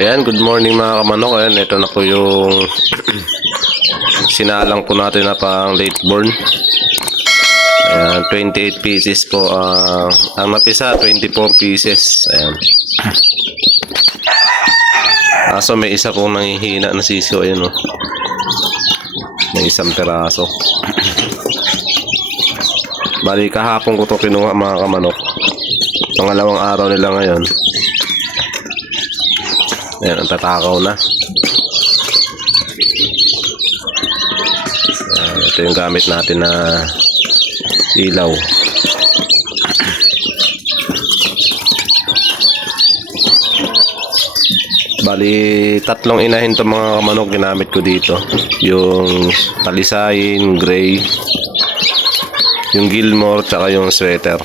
Ayan, good morning mga kamanok. Ayan, ito na po yung sinalang po natin na pang late born. Ayan, 28 pieces po. Ang napisa, 24 pieces. Ayan. Kaso may isa pong nanghihina na siso. Ayan, oh. May isang peraso. Bali, kahapon ko ito kinuha mga kamanok. Pangalawang araw nila ngayon. Ayan, ang tatakaw na. Ayan, ito yung gamit natin na ilaw. Bali, tatlong inahin to mga kamanok ginamit ko dito. Yung talisayin, gray, yung Gilmore, tsaka yung sweater.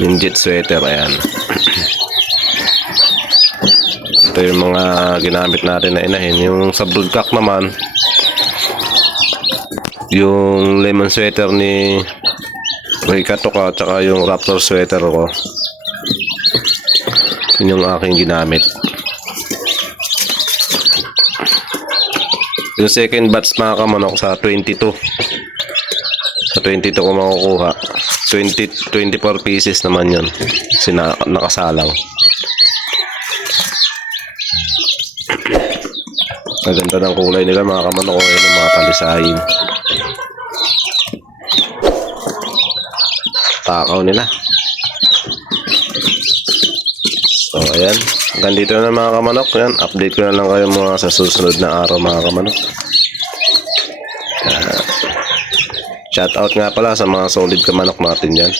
Yung jet sweater, ayan. Ito yung mga ginamit natin na inahin. Yung sa broodcock naman, yung lemon sweater ni Rikatoka tsaka yung raptor sweater ko. Yun yung aking ginamit. Yung second batch mga kamanok sa 22. Sa 22 ko makukuha. 24 pieces naman yun. Nakasalang. Maganda ng kulay nila mga kamanok. Ayan ang mga talisayin. Takaw nila. So ayan. Hanggang dito na mga kamanok. Ayan. Update ko na lang kayo mga sa susunod na araw mga kamanok. Shout out nga pala sa mga solid kamanok natin dyan.